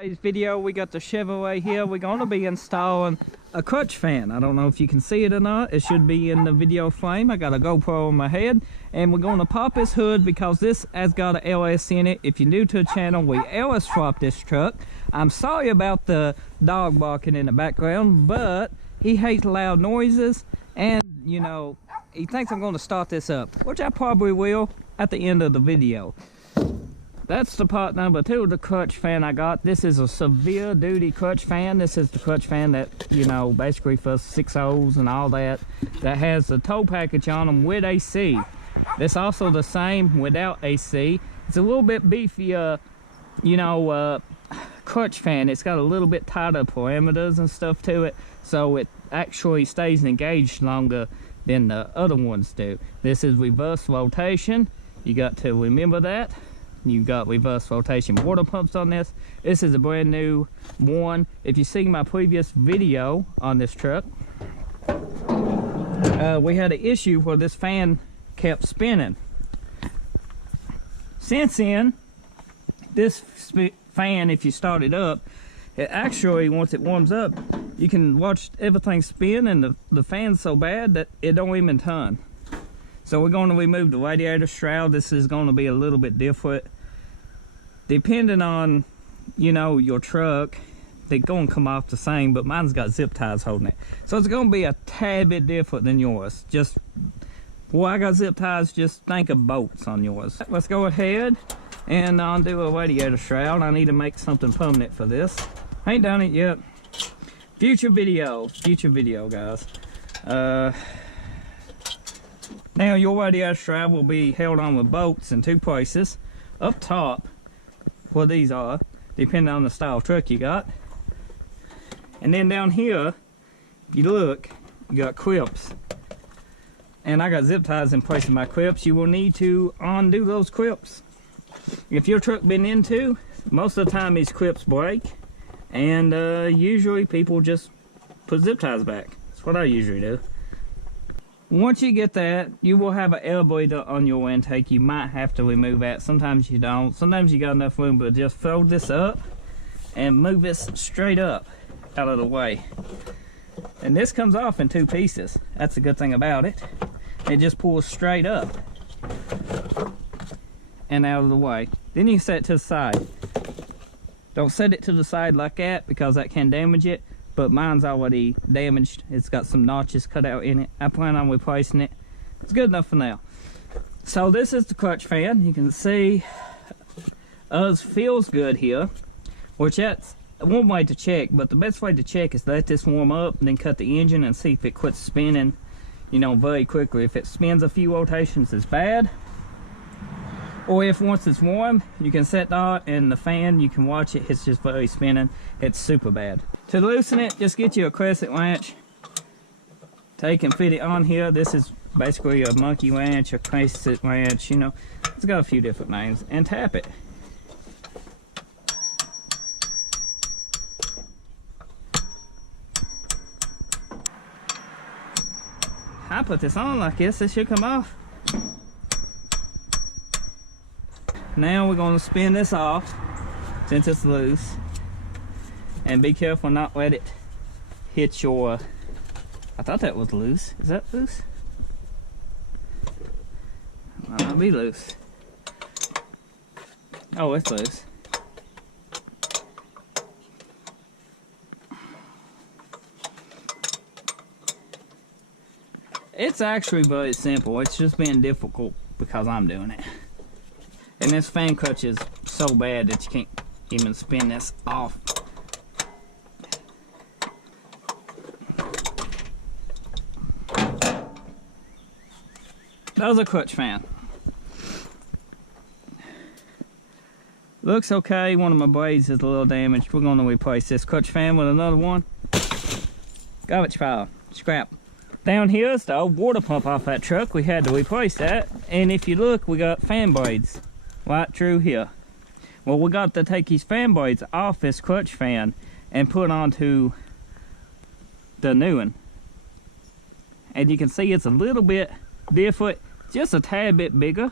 Today's video, we got the Chevy here. We're going to be installing a crutch fan. I don't know if you can see it or not. It should be in the video frame. I got a GoPro on my head, and we're going to pop this hood because this has got an LS in it. If you're new to the channel, we LS swapped this truck. I'm sorry about the dog barking in the background, but he hates loud noises, and you know, he thinks I'm going to start this up, which I probably will at the end of the video. That's the part number 2 of the crutch fan I got. This is a severe duty crutch fan. This is the crutch fan that, you know, basically for 6.0s and all that, that has the tow package on them with AC. This also the same without AC. It's a little bit beefier, you know, crutch fan. It's got a little bit tighter parameters and stuff to it, so it actually stays engaged longer than the other ones do. This is reverse rotation. You got to remember that. You got reverse rotation water pumps on this. This is a brand new one. If you see my previous video on this truck, we had an issue where this fan kept spinning. Since then, this fan, if you start it up, it actually, once it warms up, you can watch everything spin, and the fan's so bad that it don't even turn. So we're going to remove the radiator shroud. This is going to be a little bit different. Depending on, you know, your truck, they're going to come off the same, but mine's got zip ties holding it. So it's going to be a tad bit different than yours. Just, well, I got zip ties, just think of bolts on yours. Let's go ahead and undo a radiator shroud. I need to make something permanent for this. I ain't done it yet. Future video, guys. Now your radiator shroud will be held on with bolts in 2 places. Up top, where these are, depending on the style of truck you got. And then down here, if you look, you got clips. And I got zip ties in place of my clips. You will need to undo those clips. If your truck been into, most of the time these clips break. And usually people just put zip ties back. That's what I usually do. Once you get that, you will have an air breather on your intake. You might have to remove that. Sometimes you don't. Sometimes you got enough room, but just fold this up and move this straight up out of the way. And this comes off in 2 pieces. That's the good thing about it. It just pulls straight up and out of the way. Then you set it to the side. Don't set it to the side like that because that can damage it. But mine's already damaged. It's got some notches cut out in it. I plan on replacing it. It's good enough for now. So this is the crutch fan. You can see us feels good here, which that's one way to check, but the best way to check is let this warm up and then cut the engine and see if it quits spinning, you know, very quickly. If it spins a few rotations, it's bad. Or if once it's warm, you can set that and the fan, you can watch it, it's just very spinning. It's super bad. To loosen it, just get you a crescent wrench. Take and fit it on here. This is basically a monkey wrench, a crescent wrench, you know. It's got a few different names. And tap it. I put this on like this, it should come off. Now we're going to spin this off since it's loose, and be careful not let it hit your, I thought that was loose. Is that loose? Might not be loose. Oh, it's loose. It's actually very simple. It's just been difficult because I'm doing it. And this fan crutch is so bad that you can't even spin this off. That was a crutch fan. Looks okay. One of my blades is a little damaged. We're going to replace this crutch fan with another one. Garbage pile. Scrap. Down here is the old water pump off that truck. We had to replace that. And if you look, we got fan blades right through here. Well, we got to take these fan blades off this crutch fan and put onto the new one. And you can see it's a little bit different, just a tad bit bigger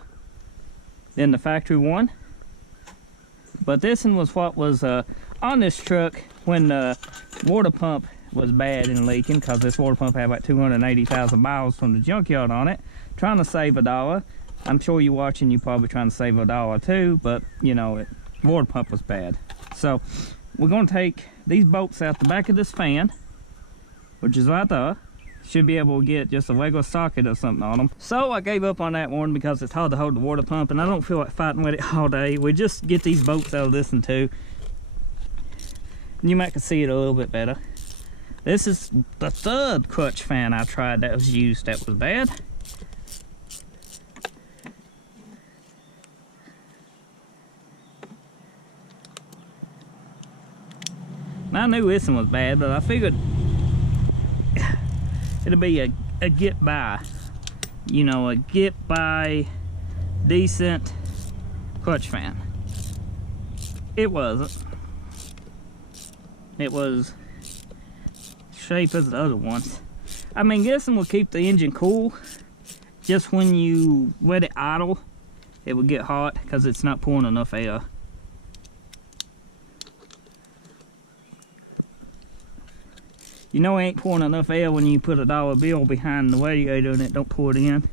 than the factory one. But this one was what was on this truck, when the water pump was bad and leaking, because this water pump had like 280,000 miles from the junkyard on it, trying to save $1. I'm sure you watching, you probably trying to save $1 too, but you know, the water pump was bad. So we're gonna take these bolts out the back of this fan, which is right there. Should be able to get just a regular socket or something on them. So I gave up on that one because it's hard to hold the water pump and I don't feel like fighting with it all day. We just get these bolts out of this one too. You might can see it a little bit better. This is the third clutch fan I tried that was used that was bad. I knew this one was bad, but I figured it'll be a get by, you know, a get by decent clutch fan. It wasn't. It was shape as the other ones. I mean, this one will keep the engine cool. Just when you let it idle, it will get hot because it's not pulling enough air. You know it ain't pouring enough air when you put a dollar bill behind the radiator and it don't pour it in.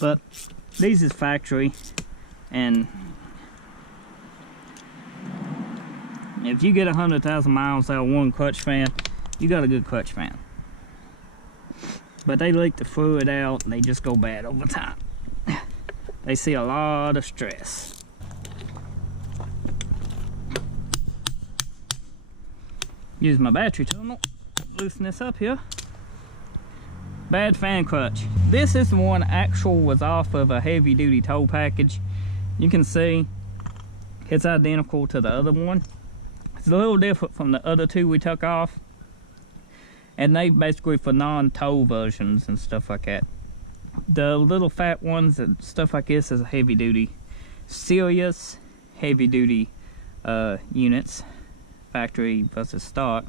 But these is factory, and if you get 100,000 miles out of one clutch fan, you got a good clutch fan. But they leak the fluid out and they just go bad over time. They see a lot of stress. Use my battery tunnel, loosen this up here. Bad fan clutch. This is the one actual was off of a heavy duty tow package. You can see it's identical to the other one. It's a little different from the other two we took off. And they basically for non-tow versions and stuff like that. The little fat ones and stuff like this is a heavy duty. Serious heavy duty units. Factory versus stock.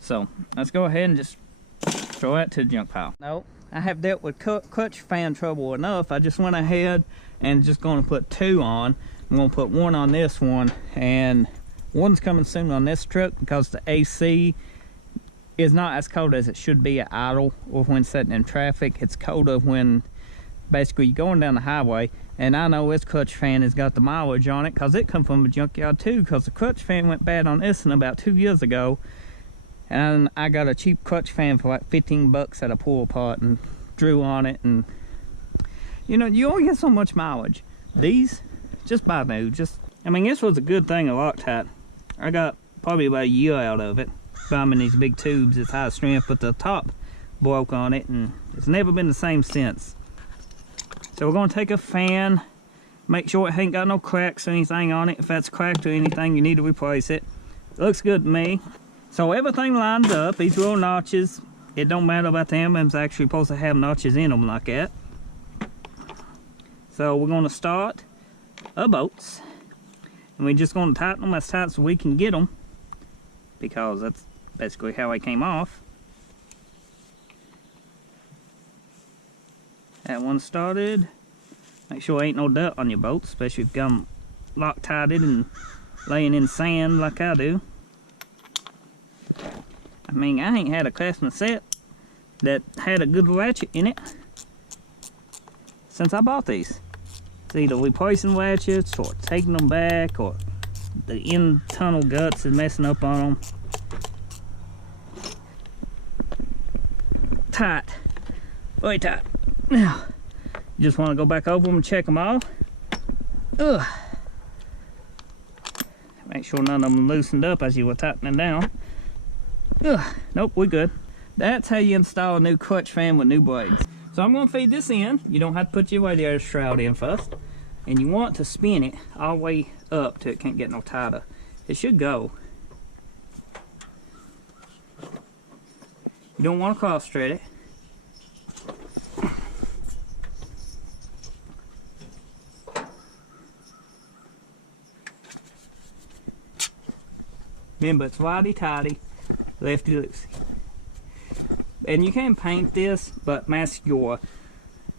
So let's go ahead and just throw that to the junk pile. No, I have dealt with clutch fan trouble enough. I just went ahead and just going to put 2 on. I'm going to put 1 on this one, and 1's coming soon on this truck because the AC is not as cold as it should be at idle or when sitting in traffic. It's colder when basically you're going down the highway. And I know this clutch fan has got the mileage on it because it come from a junkyard too, because the clutch fan went bad on this one about 2 years ago. And I got a cheap clutch fan for like 15 bucks at a pull apart and drew on it. And you know, you only get so much mileage. These, just buy new. I mean, this was a good thing, a Loctite. I got probably about a year out of it. I'm in these big tubes, it's high strength, but the top broke on it and it's never been the same since. So we're going to take a fan, make sure it ain't got no cracks or anything on it. If that's cracked or anything, you need to replace it. It looks good to me. So everything lines up. These little notches, it don't matter about them. Them's actually supposed to have notches in them like that. So we're going to start our bolts. And we're just going to tighten them as tight as we can get them, because that's basically how they came off. That one started. Make sure ain't no dirt on your bolts, especially if you got them Loctited and laying in sand like I do. I mean, I ain't had a Craftsman set that had a good ratchet in it since I bought these. It's either replacing ratchets or taking them back, or the internal guts is messing up on them. Tight, very tight. Now, you just want to go back over them and check them all. Ugh. Make sure none of them loosened up as you were tightening down. Ugh. Nope, we're good. That's how you install a new clutch fan with new blades. So I'm going to feed this in. You don't have to put your radiator shroud in first. And you want to spin it all the way up till it can't get no tighter. It should go. You don't want to cross thread it. Remember, it's righty-tighty, lefty-loosey. And you can paint this, but mask your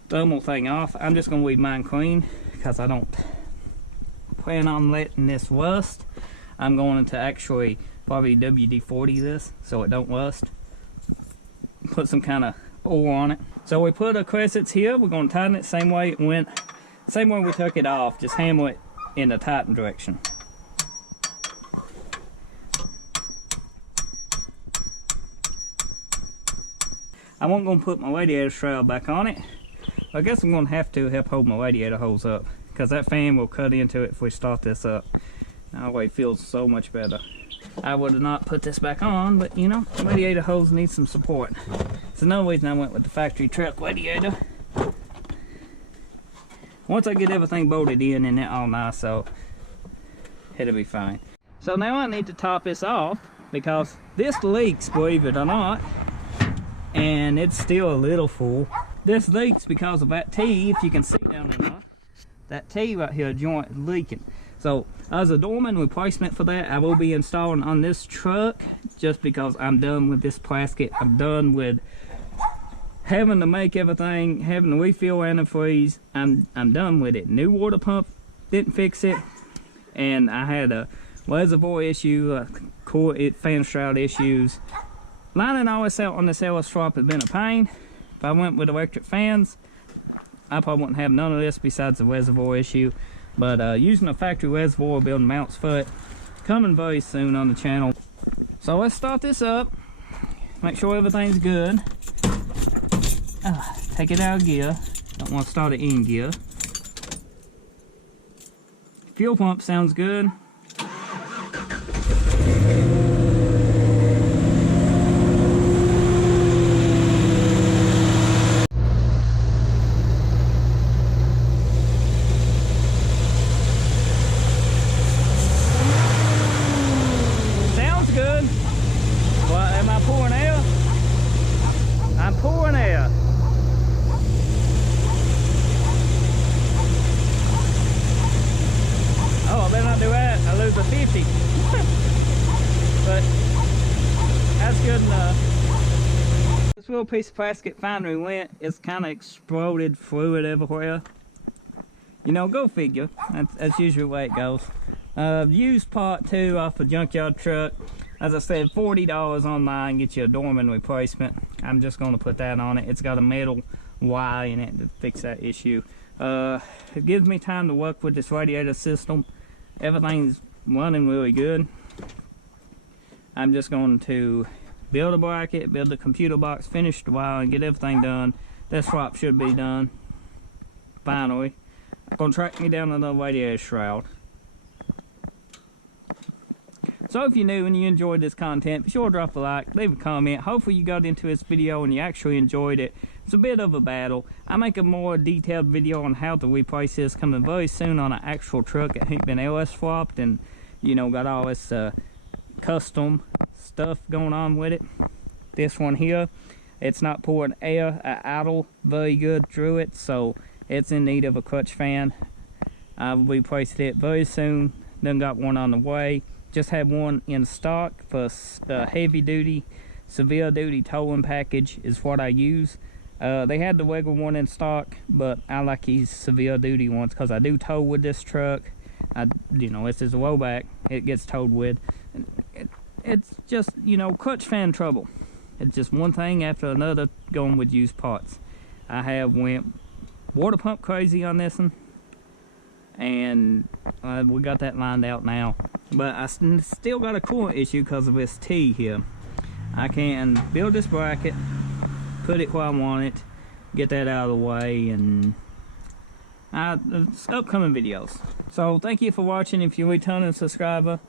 thermal thing off. I'm just going to leave mine clean because I don't plan on letting this rust. I'm going to actually probably WD-40 this so it don't rust. Put some kind of oil on it. So we put a crescents here. We're going to tighten it same way it went, same way we took it off. Just hammer it in the tighten direction. I wasn't going to put my radiator shroud back on it. I guess I'm going to have to help hold my radiator hose up, because that fan will cut into it if we start this up. Now it feels so much better. I would have not put this back on, but you know, the radiator hose needs some support. It's another reason I went with the factory truck radiator. Once I get everything bolted in and it all nice, so it'll be fine. So now I need to top this off because this leaks, believe it or not, and it's still a little full. This leaks because of that T, if you can see down there, that T right here joint is leaking. So as a dormant replacement for that, I will be installing on this truck, just because I'm done with this plastic. I'm done with having to make everything, having to refill antifreeze. I'm done with it. New water pump didn't fix it, and I had a reservoir issue, fan shroud issues. Lining all this out on this LS swap has been a pain. If I went with electric fans, I probably wouldn't have none of this besides the reservoir issue. But using a factory reservoir, building mounts for it, coming very soon on the channel. So let's start this up. Make sure everything's good. Take it out of gear. Don't want to start it in gear. Fuel pump sounds good. A 50 but that's good enough. This little piece of plastic finally went. It's kind of exploded fluid everywhere. You know, go figure. That's usually the way it goes. Used part 2 off a junkyard truck. As I said, $40 online, get you a dormant replacement. I'm just going to put that on it. It's got a metal Y in it to fix that issue. It gives me time to work with this radiator system. Everything's running really good. I'm just going to build a bracket, build the computer box, finish the wire, and get everything done. This swap should be done finally. Gonna track me down another radiator shroud. So if you're new and you enjoyed this content, be sure to drop a like, leave a comment. Hopefully you got into this video and you actually enjoyed it. It's a bit of a battle. I make a more detailed video on how to replace this coming very soon on an actual truck that ain't been LS swapped and, you know, got all this custom stuff going on with it. This one here, it's not pouring air, idle very good through it, so it's in need of a clutch fan. I'll replace it very soon. Then got one on the way. Just had one in stock for heavy duty, severe duty towing package is what I use. They had the regular one in stock, but I like these severe duty ones because I do tow with this truck. You know, this is a rollback. It gets towed with. It's just, you know, clutch fan trouble. It's just one thing after another going with used parts. I have went water pump crazy on this one, and we got that lined out now. But I still got a coolant issue because of this T here. I can build this bracket, put it where I want it, get that out of the way, and upcoming videos. So thank you for watching. If you're a returning subscriber,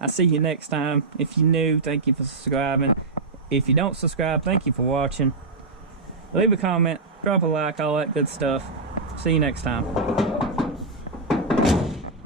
I'll see you next time. If you're new, thank you for subscribing. If you don't subscribe, thank you for watching. Leave a comment, drop a like, all that good stuff. See you next time.